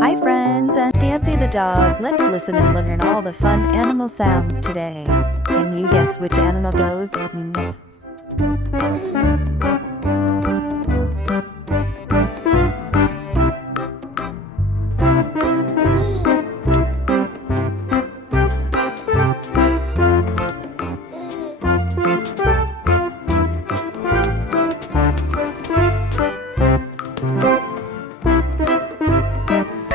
Hi friends, and Dancy the Dog. Let's listen and learn all the fun animal sounds today. Can you guess which animal goes?